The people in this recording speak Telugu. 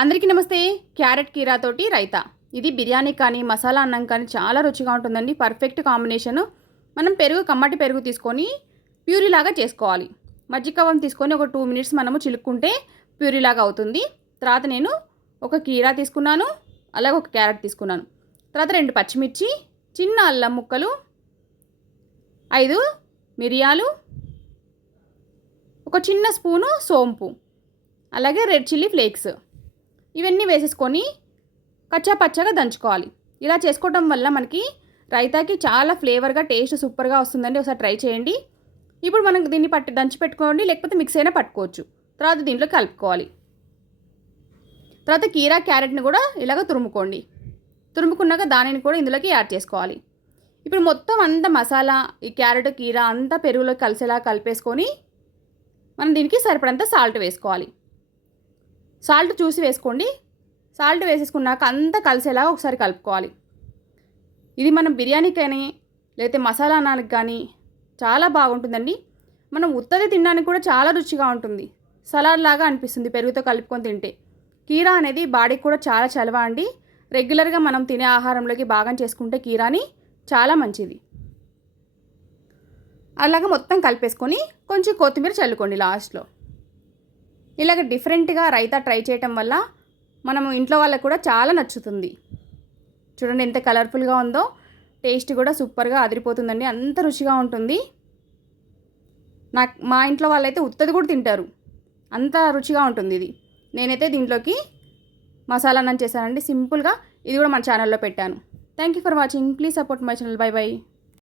అందరికీ నమస్తే. క్యారెట్ కీరా తోటి రైతా. ఇది బిర్యానీ కానీ మసాలా అన్నం కానీ చాలా రుచిగా ఉంటుందండి. పర్ఫెక్ట్ కాంబినేషన్ మనం పెరుగు కమ్మటి పెరుగు తీసుకొని ప్యూరీ లాగా చేసుకోవాలి. మజ్జిగవం తీసుకొని ఒక టూ మినిట్స్ మనము చిలుక్కుంటే ప్యూరీ లాగా అవుతుంది. తర్వాత నేను ఒక కీరా తీసుకున్నాను అలాగే ఒక క్యారెట్ తీసుకున్నాను. తర్వాత రెండు పచ్చిమిర్చి చిన్న అల్లం ముక్కలు ఐదు మిరియాలు ఒక చిన్న స్పూను సోంపు అలాగే రెడ్ చిల్లీ ఫ్లేక్స్. ఇవన్నీ వేసేసుకొని కచ్చా పచ్చగా దంచుకోవాలి. ఇలా చేసుకోవడం వల్ల మనకి రైతాకి చాలా ఫ్లేవర్గా టేస్ట్ సూపర్గా వస్తుందండి. ఒకసారి ట్రై చేయండి. ఇప్పుడు మనం దీన్ని పట్టి దంచి పెట్టుకోండి లేకపోతే మిక్స్ అయినా పట్టుకోవచ్చు. తర్వాత దీంట్లో కలుపుకోవాలి. తర్వాత కీరా క్యారెట్ని కూడా ఇలాగ తురుముకోండి. తురుముకున్నాక దానిని కూడా ఇందులోకి యాడ్ చేసుకోవాలి. ఇప్పుడు మొత్తం అంతా మసాలా ఈ క్యారెట్ కీరా అంతా పెరుగులో కలిసేలా కలిపేసుకొని మనం దీనికి సరిపడంత సాల్ట్ వేసుకోవాలి. సాల్ట్ చూసి వేసుకోండి. సాల్ట్ వేసేసుకున్నాక అంతా కలిసేలాగా ఒకసారి కలుపుకోవాలి. ఇది మనం బిర్యానీ కానీ లేకపోతే మసాలా అన్నానికి కానీ చాలా బాగుంటుందండి. మనం ఉత్తది తినడానికి కూడా చాలా రుచిగా ఉంటుంది. సలాడ్ లాగా అనిపిస్తుంది పెరుగుతో కలుపుకొని తింటే. కీరా అనేది బాడీకి కూడా చాలా చలవ అండి. రెగ్యులర్గా మనం తినే ఆహారంలోకి భాగం చేసుకుంటే కీరాని చాలా మంచిది. అలాగ మొత్తం కలిపేసుకొని కొంచెం కొత్తిమీర చల్లుకోండి లాస్ట్లో. ఇలాగ డిఫరెంట్గా రైతా ట్రై చేయటం వల్ల మనము ఇంట్లో వాళ్ళకు కూడా చాలా నచ్చుతుంది. చూడండి ఎంత కలర్ఫుల్గా ఉందో టేస్ట్ కూడా సూపర్గా అదిరిపోతుందండి. అంత రుచిగా ఉంటుంది. నాకు మా ఇంట్లో వాళ్ళైతే ఉత్తది కూడా తింటారు. అంత రుచిగా ఉంటుంది ఇది. నేనైతే దీంట్లోకి మసాలా అన్నం చేశానండి. సింపుల్గా ఇది కూడా మన ఛానల్లో పెట్టాను. Thank you for watching. Please support my channel. Bye bye.